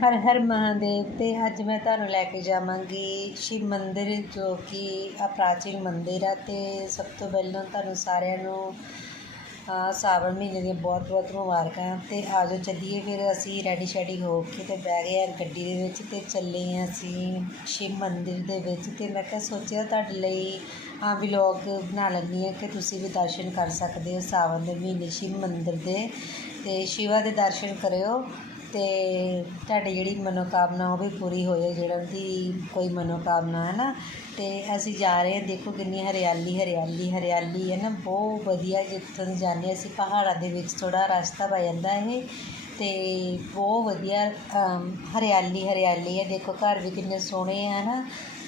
ਹਰ ਹਰ ਮਹਾਦੇਵ ਤੇ ਅੱਜ ਮੈਂ ਤੁਹਾਨੂੰ ਲੈ ਕੇ ਜਾਵਾਂਗੀ ਸ਼ਿਵ ਮੰਦਿਰ, ਜੋ ਕਿ ਆ ਪ੍ਰਾਚੀਨ ਮੰਦਿਰ ਆ ਤੇ ਸਭ ਤੋਂ ਪਹਿਲਾਂ ਤੁਹਾਨੂੰ ਸਾਰਿਆਂ ਨੂੰ ਸਾਵਣ ਮਹੀਨੇ ਦੀਆਂ ਬਹੁਤ ਬਹੁਤ ਮੁਬਾਰਕਾਂ ਤੇ ਆਜੋ ਚੱਲੀਏ ਫਿਰ ਅਸੀਂ ਰੈਡੀ ਸ਼ੈਡੀ ਹੋ ਕੇ ਤੇ ਬਹਿ ਗਏ ਆ ਗੱਡੀ ਦੇ ਵਿੱਚ ਤੇ ਚੱਲੇ ਆ ਅਸੀਂ ਸ਼ਿਵ ਮੰਦਿਰ ਦੇ ਵਿੱਚ। ਤੇ ਮੈਂ ਕਿਹਾ ਸੋਚਿਆ ਤੁਹਾਡੇ ਲਈ ਆ ਵਲੌਗ ਬਣਾ ਲੈਂਦੀ ਆ ਕਿ ਤੁਸੀਂ ਵੀ ਦਰਸ਼ਨ ਕਰ ਸਕਦੇ ਹੋ ਸਾਵਣ ਦੇ ਮਹੀਨੇ ਸ਼ਿਵ ਮੰਦਿਰ ਦੇ। ਤੇ ਸ਼ਿਵਾ ਦੇ ਦਰਸ਼ਨ ਕਰਿਓ। ਅਤੇ ਤੁਹਾਡੀ ਜਿਹੜੀ ਮਨੋਕਾਮਨਾ ਉਹ ਵੀ ਪੂਰੀ ਹੋ ਜਾਏ ਜਿਹੜਾ ਦੀ ਕੋਈ ਮਨੋਕਾਮਨਾ ਹੈ ਨਾ ਅਤੇ ਅਸੀਂ ਜਾ ਰਹੇ ਹਾਂ, ਦੇਖੋ ਕਿੰਨੀ ਹਰਿਆਲੀ ਹਰਿਆਲੀ ਹਰਿਆਲੀ ਹੈ ਨਾ, ਬਹੁਤ ਵਧੀਆ ਜਿੱਥੋਂ ਦੀ ਜਾਂਦੇ ਹਾਂ ਅਸੀਂ, ਪਹਾੜਾਂ ਦੇ ਵਿੱਚ ਥੋੜ੍ਹਾ ਰਸਤਾ ਪੈ ਜਾਂਦਾ ਇਹ ਅਤੇ ਬਹੁਤ ਵਧੀਆ ਹਰਿਆਲੀ ਹਰਿਆਲੀ ਹੈ, ਦੇਖੋ ਘਰ ਵੀ ਕਿੰਨੇ ਸੋਹਣੇ ਆ ਨਾ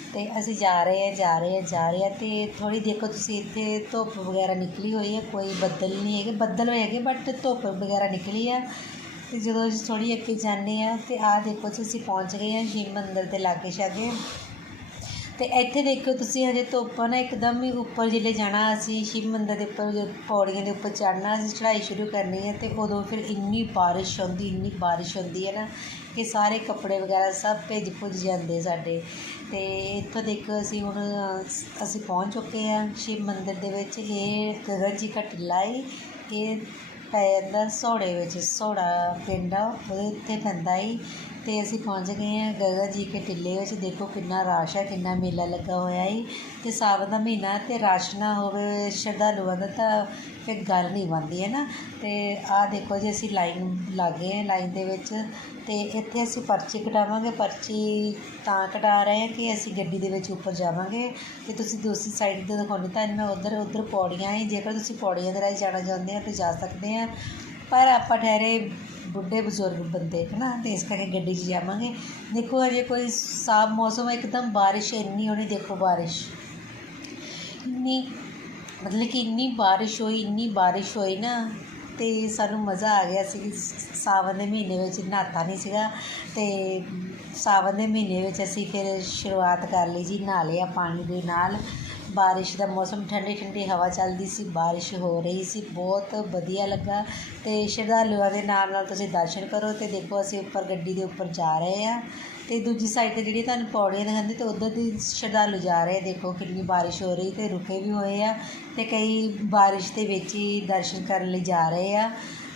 ਅਤੇ ਅਸੀਂ ਜਾ ਰਹੇ ਹਾਂ, ਜਾ ਰਹੇ ਹਾਂ, ਜਾ ਰਹੇ ਹਾਂ ਅਤੇ ਥੋੜ੍ਹੀ ਦੇਖੋ ਤੁਸੀਂ ਇੱਥੇ ਧੁੱਪ ਵਗੈਰਾ ਨਿਕਲੀ ਹੋਈ ਹੈ, ਕੋਈ ਬੱਦਲ ਨਹੀਂ ਹੈਗੇ, ਬੱਦਲ ਹੋਏ ਹੈਗੇ ਬਟ ਧੁੱਪ ਵਗੈਰਾ ਨਿਕਲੀ ਆ ਤੇ ਜਦੋਂ ਅਸੀਂ ਥੋੜੀ ਅੱਗੇ ਜਾਂਦੇ ਆ ਤੇ ਆਹ ਦੇਖੋ ਜੀ, ਅਸੀਂ ਪਹੁੰਚ ਗਏ ਹਾਂ ਸ਼ਿਵ ਮੰਦਿਰ ਦੇ ਲਾਗੇ ਛਾਗੇ। ਤੇ ਇੱਥੇ ਦੇਖੋ ਤੁਸੀਂ ਹਜੇ ਧੁੱਪ ਆ ਨਾ, ਇੱਕਦਮ ਹੀ ਉੱਪਰ ਜਿਲੇ ਜਾਣਾ, ਅਸੀਂ ਸ਼ਿਵ ਮੰਦਿਰ ਦੇ ਉੱਪਰ ਪੌੜੀਆਂ ਦੇ ਉੱਪਰ ਚੜ੍ਹਨਾ, ਅਸੀਂ ਚੜ੍ਹਾਈ ਸ਼ੁਰੂ ਕਰਨੀ ਹੈ ਤੇ ਉਦੋਂ ਫਿਰ ਇੰਨੀ ਬਾਰਿਸ਼ ਹੁੰਦੀ ਇੰਨੀ ਬਾਰਿਸ਼ ਹੁੰਦੀ ਹੈ ਨਾ ਕਿ ਸਾਰੇ ਕੱਪੜੇ ਵਗੈਰਾ ਸਭ ਭਿੱਜ ਭੁੱਜ ਜਾਂਦੇ ਸਾਡੇ। ਤੇ ਇੱਥੋਂ ਦੇਖੋ ਅਸੀਂ ਹੁਣ ਅਸੀਂ ਪਹੁੰਚ ਚੁੱਕੇ ਹਾਂ ਸ਼ਿਵ ਮੰਦਿਰ ਦੇ ਵਿੱਚ। ਇਹ ਗਗਨ ਜੀ ਦਾ ਟਿੱਲਾ ਇਹ ਪੈ ਜਾਂਦਾ ਸੋੜੇ ਵਿੱਚ ਸੋੜਾ ਪਿੰਡ ਆ ਉਹਦੇ ਉੱਤੇ ਪੈਂਦਾ ਈ। ਤੇ ਅਸੀਂ ਪਹੁੰਚ ਗਏ ਹਾਂ ਗਗਾ ਜੀ ਕੇ ਟਿੱਲੇ ਵਿੱਚ। ਦੇਖੋ ਕਿੰਨਾ ਰਸ਼ ਹੈ, ਕਿੰਨਾ ਮੇਲਾ ਲੱਗਾ ਹੋਇਆ ਈ ਤੇ ਸਾਵਣ ਦਾ ਮਹੀਨਾ ਤੇ ਰਸ਼ ਨਾ ਹੋਵੇ ਸ਼ਰਧਾਲੂਆਂ ਦਾ ਤਾਂ ਫਿਰ ਗੱਲ ਨਹੀਂ ਬਣਦੀ, ਹੈ ਨਾ? ਤੇ ਆਹ ਦੇਖੋ ਜੀ, ਅਸੀਂ ਲਾਈਨ ਲੱਗ ਗਏ ਹਾਂ ਲਾਈਨ ਦੇ ਵਿੱਚ। ਤੇ ਇੱਥੇ ਅਸੀਂ ਪਰਚੀ ਕਟਾਵਾਂਗੇ। ਪਰਚੀ ਤਾਂ ਕਟਾ ਰਹੇ ਹਾਂ ਕਿ ਅਸੀਂ ਗੱਡੀ ਦੇ ਵਿੱਚ ਉੱਪਰ ਜਾਵਾਂਗੇ। ਤੇ ਤੁਸੀਂ ਦੂਸਰੀ ਸਾਈਡ ਤੇ ਦਿਖਾਉਂਦੀ ਤਾਂ ਮੈਂ ਉਧਰ ਉਧਰ ਪੌੜੀਆਂ ਹੈ, ਜੇਕਰ ਤੁਸੀਂ ਪੌੜੀਆਂ ਦੇ ਰਾਹੀਂ ਜਾਣਾ ਚਾਹੁੰਦੇ ਹੋ ਤੇ ਜਾ ਸਕਦੇ ਆ ਪਰ ਆਪਾਂ ਠਹਿਰੇ ਬੁੱਢੇ ਬਜ਼ੁਰਗ ਬੰਦੇ ਹੈ ਨਾ ਤੇ ਇਸ ਕਰਕੇ ਗੱਡੀ 'ਚ ਜਾਵਾਂਗੇ। ਦੇਖੋ ਅਜੇ ਕੋਈ ਸਾਫ਼ ਮੌਸਮ ਹੈ, ਇੱਕਦਮ ਬਾਰਿਸ਼ ਇੰਨੀ ਹੋਣੀ, ਦੇਖੋ ਬਾਰਿਸ਼। ਇੰਨੀ, ਮਤਲਬ ਕਿ ਇੰਨੀ ਬਾਰਿਸ਼ ਹੋਈ, ਇੰਨੀ ਬਾਰਿਸ਼ ਹੋਈ ਨਾ, ਤੇ ਸਾਨੂੰ ਮਜ਼ਾ ਆ ਗਿਆ ਸੀ। ਸਾਵਣ ਦੇ ਮਹੀਨੇ ਵਿੱਚ ਨਹਾਤਾ ਨਹੀਂ ਸੀਗਾ, ਤੇ ਸਾਵਨ ਦੇ ਮਹੀਨੇ ਵਿੱਚ ਅਸੀਂ ਫਿਰ ਸ਼ੁਰੂਆਤ ਕਰ ਲਈ ਜੀ, ਨਹਾ ਲਿਆ ਪਾਣੀ ਦੇ ਨਾਲ। ਬਾਰਿਸ਼ ਦਾ ਮੌਸਮ ਠੰਡੀ ਠੰਡੀ ਹਵਾ ਚੱਲਦੀ ਸੀ, ਬਾਰਿਸ਼ ਹੋ ਰਹੀ ਸੀ, ਬਹੁਤ ਵਧੀਆ ਲੱਗਾ ਅਤੇ ਸ਼ਰਧਾਲੂਆਂ ਦੇ ਨਾਲ ਨਾਲ ਤੁਸੀਂ ਦਰਸ਼ਨ ਕਰੋ ਅਤੇ ਦੇਖੋ ਅਸੀਂ ਉੱਪਰ ਗੱਡੀ ਦੇ ਉੱਪਰ ਜਾ ਰਹੇ ਹਾਂ ਅਤੇ ਦੂਜੀ ਸਾਈਡ ਤੇ ਜਿਹੜੀ ਤੁਹਾਨੂੰ ਪੌੜੀਆਂ ਦਿਖਾਉਂਦੀ ਅਤੇ ਉੱਧਰ ਦੀ ਸ਼ਰਧਾਲੂ ਜਾ ਰਹੇ ਦੇਖੋ ਕਿੰਨੀ ਬਾਰਿਸ਼ ਹੋ ਰਹੀ ਅਤੇ ਰੁਕੇ ਵੀ ਹੋਏ ਆ ਅਤੇ ਕਈ ਬਾਰਿਸ਼ ਦੇ ਵਿੱਚ ਹੀ ਦਰਸ਼ਨ ਕਰਨ ਲਈ ਜਾ ਰਹੇ ਆ।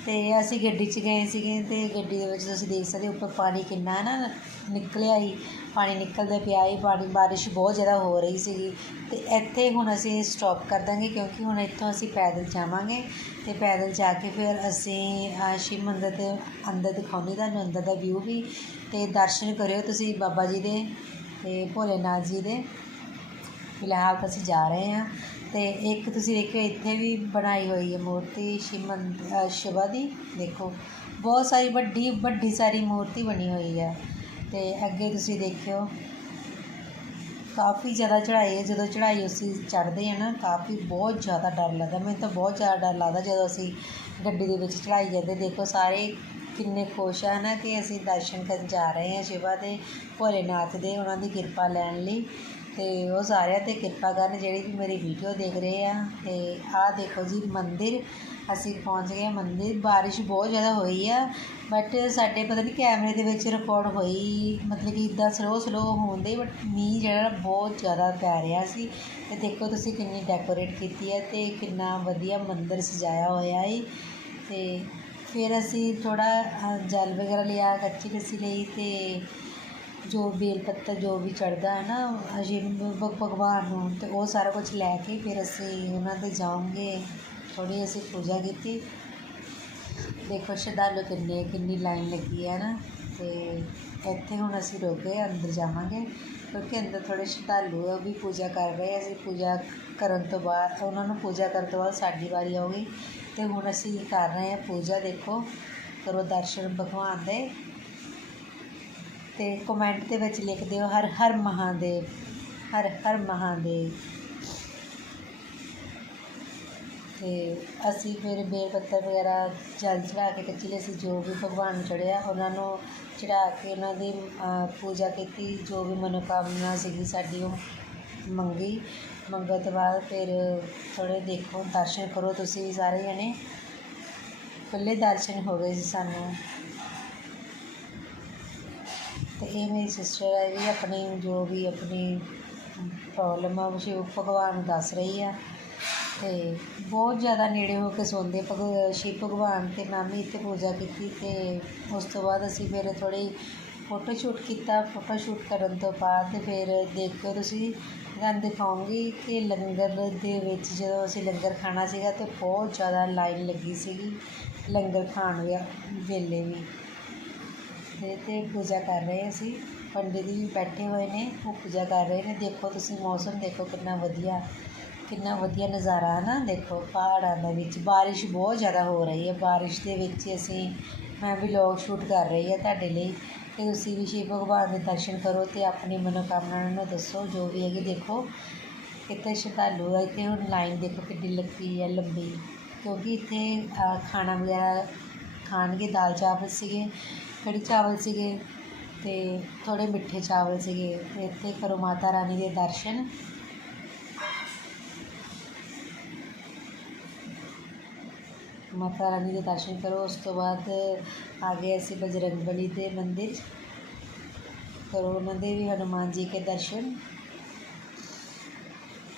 ਤੇ ਅਸੀਂ ਗੱਡੀ 'ਚ ਗਏ ਸੀਗੇ ਤੇ ਗੱਡੀ ਦੇ ਵਿੱਚ ਤੁਸੀਂ ਦੇਖ ਸਕਦੇ ਉੱਪਰ ਪਾਣੀ ਕਿੰਨਾ ਹੈ ਨਾ ਨਿਕਲਿਆ ਹੀ ਪਾਣੀ ਨਿਕਲਦਾ ਪਿਆ ਹੀ ਪਾਣੀ ਬਾਰਿਸ਼ ਬਹੁਤ ਜ਼ਿਆਦਾ ਹੋ ਰਹੀ ਸੀਗੀ। ਤੇ ਇੱਥੇ ਹੁਣ ਅਸੀਂ ਸਟਾਪ ਕਰ ਦਾਂਗੇ ਕਿਉਂਕਿ ਹੁਣ ਇੱਥੋਂ ਅਸੀਂ ਪੈਦਲ ਜਾਵਾਂਗੇ ਤੇ ਪੈਦਲ ਜਾ ਕੇ ਫਿਰ ਅਸੀਂ ਸ਼ਿਵ ਮੰਦਰ ਦੇ ਅੰਦਰ ਦਿਖਾਉਂਦੇ ਤੁਹਾਨੂੰ, ਅੰਦਰ ਦਾ ਵਿਊ ਵੀ। ਤੇ ਦਰਸ਼ਨ ਕਰਿਓ ਤੁਸੀਂ ਬਾਬਾ ਜੀ ਦੇ ਤੇ ਭੋਲੇਨਾਥ ਜੀ ਦੇ। ਫਿਲਹਾਲ ਅਸੀਂ ਜਾ ਰਹੇ ਹਾਂ। ਤੇ ਇੱਕ ਤੁਸੀਂ ਦੇਖਿਓ ਇੱਥੇ ਵੀ ਬਣਾਈ ਹੋਈ ਹੈ ਮੂਰਤੀ ਸ਼ਿਵ ਮੰਦ- ਅ, ਸ਼ਿਵਾ ਦੀ। ਦੇਖੋ ਬਹੁਤ ਸਾਰੀ ਵੱਡੀ ਵੱਡੀ ਸਾਰੀ ਮੂਰਤੀ ਬਣੀ ਹੋਈ ਹੈ। ਤੇ ਅੱਗੇ ਤੁਸੀਂ ਦੇਖਿਓ ਕਾਫੀ ਜ਼ਿਆਦਾ ਚੜ੍ਹਾਈ ਹੈ। ਜਦੋਂ ਚੜ੍ਹਾਈ ਅਸੀਂ ਚੜ੍ਹਦੇ ਹਾਂ ਨਾ ਕਾਫੀ ਬਹੁਤ ਜ਼ਿਆਦਾ ਡਰ ਲੱਗਦਾ। ਮੈਨੂੰ ਤਾਂ ਬਹੁਤ ਜ਼ਿਆਦਾ ਡਰ ਲੱਗਦਾ ਜਦੋਂ ਅਸੀਂ ਗੱਡੀ ਦੇ ਵਿੱਚ ਚੜ੍ਹਾਈ ਜਾਂਦੇ। ਦੇਖੋ ਸਾਰੇ ਕਿੰਨੇ ਖੁਸ਼ ਆ ਨਾ ਕਿ ਅਸੀਂ ਦਰਸ਼ਨ ਕਰਨ ਜਾ ਰਹੇ ਹਾਂ ਸ਼ਿਵਾ ਦੇ ਭੋਲੇਨਾਥ ਦੇ ਉਹਨਾਂ ਦੀ ਕਿਰਪਾ ਲੈਣ ਲਈ। ਤੇ ਉਹ ਸਾਰਿਆਂ ਤੇ ਕਿਰਪਾ ਕਰਨ, ਜਿਹੜੀ ਵੀ ਮੇਰੀ ਵੀਡੀਓ ਦੇਖ ਰਹੇ ਆ, ਤੇ ਆਹ ਦੇਖੋ ਜੀ ਮੰਦਿਰ, ਅਸੀਂ ਪਹੁੰਚ ਗਏ ਮੰਦਿਰ, ਬਾਰਿਸ਼ ਬਹੁਤ ਜ਼ਿਆਦਾ ਹੋਈ ਆ ਬਟ ਸਾਡੇ ਪਤਾ ਨਹੀਂ ਕੈਮਰੇ ਦੇ ਵਿੱਚ ਰਿਕਾਰਡ ਹੋਈ, ਮਤਲਬ ਕਿ ਇਦਾਂ ਸਲੋ ਸਲੋ ਹੁੰਦੇ ਬਟ ਮੀਂਹ ਜਿਹੜਾ ਬਹੁਤ ਜ਼ਿਆਦਾ ਪੈ ਰਿਹਾ ਸੀ, ਤੇ ਦੇਖੋ ਤੁਸੀਂ ਕਿੰਨੀ ਡੈਕੋਰੇਟ ਕੀਤੀ ਹੈ ਤੇ ਕਿੰਨਾ ਵਧੀਆ ਮੰਦਿਰ ਸਜਾਇਆ ਹੋਇਆ ਹੈ ਤੇ ਫਿਰ ਅਸੀਂ ਥੋੜਾ ਜਲ ਵਗੈਰਾ ਲਿਆ, ਕੱਚੀ ਲੱਸੀ ਲਈ, ਤੇ ਜੋ ਬੇਲ ਪੱਤਰ ਜੋ ਵੀ ਚੜ੍ਹਦਾ ਹੈ ਨਾ, ਅਜੇ ਭਗਵਾਨ ਨੂੰ ਅਤੇ ਉਹ ਸਾਰਾ ਕੁਛ ਲੈ ਕੇ ਫਿਰ ਅਸੀਂ ਉਹਨਾਂ 'ਤੇ ਜਾਵਾਂਗੇ। ਥੋੜ੍ਹੀ ਅਸੀਂ ਪੂਜਾ ਕੀਤੀ। ਦੇਖੋ ਸ਼ਰਧਾਲੂ ਕਿੰਨੇ, ਕਿੰਨੀ ਲਾਈਨ ਲੱਗੀ ਹੈ ਨਾ ਅਤੇ ਇੱਥੇ ਹੁਣ ਅਸੀਂ ਰੁਕ ਗਏ, ਅੰਦਰ ਜਾਵਾਂਗੇ। ਕਿਉਂਕਿ ਅੰਦਰ ਥੋੜ੍ਹੇ ਸ਼ਰਧਾਲੂ ਆ, ਉਹ ਵੀ ਪੂਜਾ ਕਰ ਰਹੇ ਅਸੀਂ ਪੂਜਾ ਕਰਨ ਤੋਂ ਬਾਅਦ, ਉਹਨਾਂ ਨੂੰ ਪੂਜਾ ਕਰਨ ਤੋਂ ਬਾਅਦ ਸਾਡੀ ਵਾਰੀ ਆਊਗੀ। ਅਤੇ ਹੁਣ ਅਸੀਂ ਕਰ ਰਹੇ ਹਾਂ, ਪੂਜਾ ਦੇਖੋ। ਕਰੋ ਦਰਸ਼ਨ ਭਗਵਾਨ ਦੇ। ਅਤੇ ਕਮੈਂਟ ਦੇ ਵਿੱਚ ਲਿਖ ਦਿਓ, ਹਰ ਹਰ ਮਹਾਦੇਵ, ਹਰ ਹਰ ਮਹਾਦੇਵ। ਤੇ ਅਸੀਂ ਫਿਰ ਬੇਲ ਪੱਤਰ ਵਗੈਰਾ ਜਲ ਚੜਾ ਕੇ ਕੱਚੀ ਅਸੀਂ ਜੋ ਵੀ ਭਗਵਾਨ ਨੂੰ ਚੜਿਆ ਉਹਨਾਂ ਨੂੰ ਚੜਾ ਕੇ ਉਹਨਾਂ ਦੀ ਪੂਜਾ ਕੀਤੀ, ਜੋ ਵੀ ਮਨੋਕਾਮਨਾ ਸੀਗੀ ਸਾਡੀ ਉਹ ਮੰਗੀ। ਮੰਗਣ ਤੋਂ ਬਾਅਦ ਫਿਰ ਥੋੜ੍ਹੇ ਦੇਖੋ, ਦਰਸ਼ਨ ਕਰੋ ਤੁਸੀਂ ਵੀ ਸਾਰੇ ਜਣੇ। ਖੁੱਲ੍ਹੇ ਦਰਸ਼ਨ ਹੋ ਗਏ ਸੀ ਸਾਨੂੰ। ਇਹ ਮੇਰੀ ਸਿਸਟਰ ਹੈ ਵੀ ਆਪਣੀ ਜੋ ਵੀ ਆਪਣੀ ਪ੍ਰੋਬਲਮ ਆ, ਉਹ ਸ਼ਿਵ ਭਗਵਾਨ ਨੂੰ ਦੱਸ ਰਹੀ ਆ। ਤੇ ਬਹੁਤ ਜ਼ਿਆਦਾ ਨੇੜੇ ਹੋ ਕੇ ਸੌਂਦੇ ਭਗ, ਸ਼ਿਵ ਭਗਵਾਨ ਤੇ ਨਾਮੀ 'ਤੇ ਪੂਜਾ ਕੀਤੀ ਤੇ ਉਸ ਤੋਂ ਬਾਅਦ ਅਸੀਂ ਫਿਰ ਥੋੜ੍ਹੀ ਫੋਟੋ ਸ਼ੂਟ ਕੀਤਾ। ਫੋਟੋ ਸ਼ੂਟ ਕਰਨ ਤੋਂ ਬਾਅਦ ਫਿਰ ਦੇਖਿਓ ਤੁਸੀਂ, ਤੁਹਾਨੂੰ ਦਿਖਾਉਂਗੀ ਕਿ ਲੰਗਰ ਦੇ ਵਿੱਚ ਜਦੋਂ ਅਸੀਂ ਲੰਗਰ ਖਾਣਾ ਸੀਗਾ ਤੇ ਬਹੁਤ ਜ਼ਿਆਦਾ ਲਾਈਨ ਲੱਗੀ ਸੀਗੀ, ਲੰਗਰ ਖਾਣ ਵੇ- ਵੇਲੇ ਵੀ। ਤੇ ਤੇ ਪੂਜਾ ਕਰ ਰਹੇ ਅਸੀਂ। ਪੰਡਿਤ ਜੀ ਬੈਠੇ ਹੋਏ ਨੇ, ਉਹ ਪੂਜਾ ਕਰ ਰਹੇ ਨੇ। ਦੇਖੋ ਤੁਸੀਂ ਮੌਸਮ, ਦੇਖੋ ਕਿੰਨਾ ਵਧੀਆ ਕਿੰਨਾ ਵਧੀਆ ਨਜ਼ਾਰਾ ਹੈ ਨਾ, ਦੇਖੋ ਪਹਾੜਾਂ ਦੇ ਵਿੱਚ। ਬਾਰਿਸ਼ ਬਹੁਤ ਜ਼ਿਆਦਾ ਹੋ ਰਹੀ ਹੈ। ਬਾਰਿਸ਼ ਦੇ ਵਿੱਚ ਅਸੀਂ, ਮੈਂ ਵਲੌਗ ਸ਼ੂਟ ਕਰ ਰਹੀ ਹਾਂ ਤੁਹਾਡੇ ਲਈ। ਤੇ ਤੁਸੀਂ ਵੀ ਸ਼ਿਵ ਭਗਵਾਨ ਦੇ ਦਰਸ਼ਨ ਕਰੋ ਤੇ ਆਪਣੀ ਮਨੋਕਾਮਨਾ ਨੂੰ ਦੱਸੋ, ਜੋ ਵੀ ਹੈਗੀ ਦੇਖੋ। ਇੱਥੇ ਸ਼ਰਧਾਲੂ ਹੈ ਇੱਥੇ ਹੁਣ ਲਾਈਨ ਦੇਖੋ ਕਿੱਡੀ ਲੱਗੀ ਹੈ, ਲੰਬੀ। ਕਿਉਂਕਿ ਇੱਥੇ ਖਾਣਾ ਵਗੈਰਾ ਖਾਣਗੇ, ਦਾਲ ਚਾਵਲ ਸੀਗੇ। ਕੜੀ ਚਾਵਲ ਸੀਗੇ ਤੇ ਥੋੜ੍ਹੇ ਮਿੱਠੇ ਚਾਵਲ ਸੀਗੇ ਤੇ ਇੱਥੇ ਕਰੋ ਮਾਤਾ ਰਾਣੀ ਦੇ ਦਰਸ਼ਨ। ਮਾਤਾ ਰਾਣੀ ਦੇ ਦਰਸ਼ਨ ਕਰੋ, ਉਸ ਤੋਂ ਬਾਅਦ ਆ ਗਏ ਅਸੀਂ ਬਜਰੰਗ ਬਲੀ ਦੇ ਮੰਦਿਰ। ਕਰੋ ਉਹਨਾਂ ਦੇ ਵੀ ਹਨੂੰਮਾਨ ਜੀ ਕੇ ਦਰਸ਼ਨ।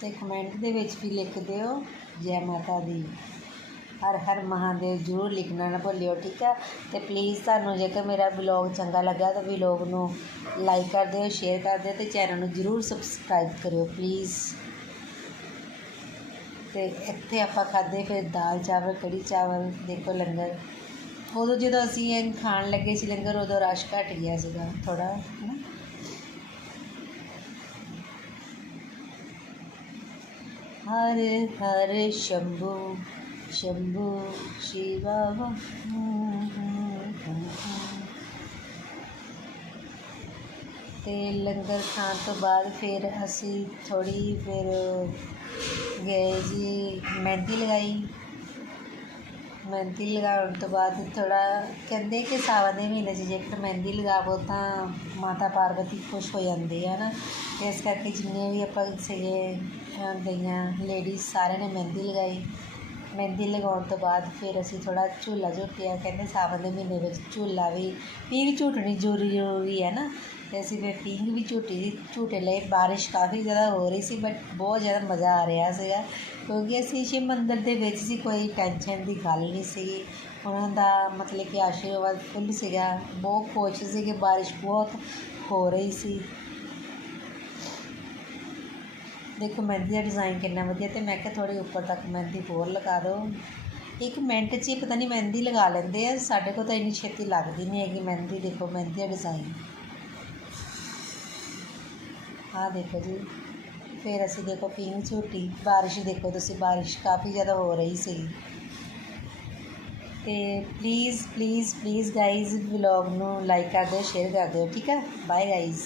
ਤੇ ਕਮੈਂਟ ਦੇ ਵਿੱਚ ਵੀ ਲਿਖ ਦਿਓ, ਜੈ ਮਾਤਾ ਦੀ। ਹਰ ਹਰ ਮਹਾਦੇਵ ਜ਼ਰੂਰ ਲਿਖਣਾ ਨਾ ਭੁੱਲਿਓ, ਠੀਕ ਆ? ਤੇ ਪਲੀਜ਼ ਤੁਹਾਨੂੰ ਜੇਕਰ ਮੇਰਾ ਵਲੌਗ ਚੰਗਾ ਲੱਗਾ ਤਾਂ ਵਲੌਗ ਨੂੰ ਲਾਈਕ ਕਰ ਦਿਓ ਸ਼ੇਅਰ ਕਰ ਦਿਓ ਤੇ ਚੈਨਲ ਨੂੰ ਜ਼ਰੂਰ ਸਬਸਕ੍ਰਾਈਬ ਕਰਿਓ ਪਲੀਜ਼ ਤੇ ਇੱਥੇ ਆਪਾਂ ਖਾਦੇ ਫਿਰ ਦਾਲ ਚਾਵਲ, ਕੜੀ ਚਾਵਲ, ਦੇਖੋ ਲੰਗਰ। ਉਦੋਂ ਜਦੋਂ ਅਸੀਂ ਇਹ ਖਾਣ ਲੱਗੇ ਸੀ ਲੰਗਰ, ਉਦੋਂ ਰਸ਼ ਘਟ ਗਿਆ ਸੀਗਾ ਥੋੜਾ ਹਨਾ? ਹਰ ਹਰ ਸ਼ੰਭੂ ਸ਼ੰਭੂ ਸ਼ਿਵਾ ਤੇ ਲੰਗਰ ਖਾਣ ਤੋਂ ਬਾਅਦ ਫਿਰ ਅਸੀਂ ਥੋੜੀ ਫਿਰ ਗਏ ਜੀ ਮਹਿੰਦੀ ਲਗਾਈ ਮਹਿੰਦੀ ਲਗਾਉਣ ਤੋਂ ਬਾਅਦ ਥੋੜਾ ਕਹਿੰਦੇ ਕਿ ਸਾਵਨ ਦੇ ਮਹੀਨੇ 'ਚ ਜੇਕਰ ਮਹਿੰਦੀ ਲਗਾਵੋ ਤਾਂ ਮਾਤਾ ਪਾਰਵਤੀ ਖੁਸ਼ ਹੋ ਜਾਂਦੇ ਹੈ ਨਾ ਇਸ ਕਰਕੇ ਜਿੰਨੇ ਵੀ ਆਪਾਂ ਸੀਗੇ ਗਈਆਂ ਲੇਡੀਜ਼ ਸਾਰਿਆਂ ਨੇ ਮਹਿੰਦੀ ਲਗਾਈ ਮਹਿੰਦੀ ਲਗਾਉਣ ਤੋਂ ਬਾਅਦ ਫਿਰ ਅਸੀਂ ਥੋੜ੍ਹਾ ਝੂਲਾ ਝੂਟਿਆ ਕਹਿੰਦੇ ਸਾਵਣ ਦੇ ਮਹੀਨੇ ਵਿੱਚ ਝੂਲਾ ਵੀ ਪੀਂਘ ਝੂਟਣੀ ਜ਼ਰੂਰੀ ਜ਼ਰੂਰੀ ਹੈ ਨਾ। ਅਤੇ ਅਸੀਂ ਫਿਰ ਪੀਂਘ ਵੀ ਝੂਟੀ ਝੂਟੇ ਲਏ ਬਾਰਿਸ਼ ਕਾਫੀ ਜ਼ਿਆਦਾ ਹੋ ਰਹੀ ਸੀ ਬਟ ਬਹੁਤ ਜ਼ਿਆਦਾ ਮਜ਼ਾ ਆ ਰਿਹਾ ਸੀਗਾ। ਕਿਉਂਕਿ ਅਸੀਂ ਸ਼ਿਵ ਮੰਦਰ ਦੇ ਵਿੱਚ ਸੀ, ਕੋਈ ਟੈਨਸ਼ਨ ਦੀ ਗੱਲ ਨਹੀਂ ਸੀਗੀ। ਉਹਨਾਂ ਦਾ ਮਤਲਬ ਕਿ ਆਸ਼ੀਰਵਾਦ ਫੁੱਲ ਸੀਗਾ। ਬਹੁਤ ਖੁਸ਼ ਸੀ ਕਿ ਬਾਰਿਸ਼ ਬਹੁਤ ਹੋ ਰਹੀ ਸੀ। ਦੇਖੋ ਮਹਿੰਦੀ ਦਾ ਡਿਜ਼ਾਈਨ ਕਿੰਨਾ ਵਧੀਆ ਤੇ ਮੈਂ ਕਿਹਾ ਥੋੜੀ ਉੱਪਰ ਤੱਕ ਮਹਿੰਦੀ ਹੋਰ ਲਗਾ ਦਿਓ। ਇੱਕ ਮਿੰਟ 'ਚ ਹੀ ਪਤਾ ਨਹੀਂ ਮਹਿੰਦੀ ਲਗਾ ਲੈਂਦੇ ਆ, ਸਾਡੇ ਕੋਲ ਤਾਂ ਇੰਨੀ ਛੇਤੀ ਲੱਗਦੀ ਨਹੀਂ ਹੈਗੀ ਮਹਿੰਦੀ, ਦੇਖੋ ਮਹਿੰਦੀ ਦਾ ਡਿਜ਼ਾਈਨ ਆਹ ਦੇਖੋ ਜੀ, ਫਿਰ ਅਸੀਂ ਦੇਖੋ ਪਿੰਗ ਝੂਟੀ, ਬਾਰਿਸ਼ ਦੇਖੋ ਤੁਸੀਂ, ਬਾਰਿਸ਼ ਕਾਫੀ ਜ਼ਿਆਦਾ ਹੋ ਰਹੀ ਸੀ। ਤੇ please please please guys vlog ਨੂੰ ਲਾਈਕ ਕਰ ਦਿਓ ਸ਼ੇਅਰ ਕਰ ਦਿਓ, ਠੀਕ ਹੈ ਬਾਏ ਗਾਈਜ਼